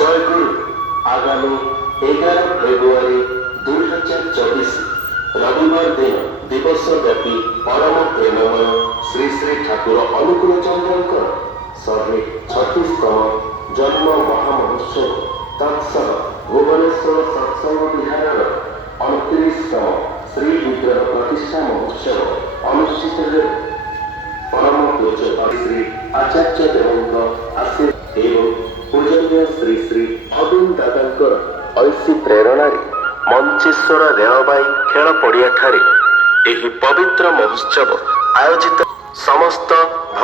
জয় গুরু আগামী এগারো ফেব্রুয়ারি দুই হাজার চব্বিশ রবিবার দিন দিবস ব্যাপী পরম প্রেমময় শ্রী শ্রী ঠাকুর অনুকূল চন্দ্রঙ্কর ଶହେ ଛତିଶତମ ଜନ୍ମ ମହାମହୋତ୍ସବ ତତ୍ସହ ଭୁବନେଶ୍ୱର ସତ୍ସଙ୍ଗ ବିହାରର ଆଚାର୍ଯ୍ୟ ଦେବଙ୍କ ଆଶୀର୍ ଏବଂ ପୂଜନୀୟ ଶ୍ରୀ ଶ୍ରୀ ଅବିନ୍ଦ ଦାଦାଙ୍କର ଐସି ପ୍ରେରଣାରେ ମଞ୍ଚେଶ୍ୱର ରେଳବାଇ ଖେଳ ପଡ଼ିଆଠାରେ ଏହି ପବିତ୍ର ମହୋତ୍ସବ ଆୟୋଜିତ ସମସ୍ତ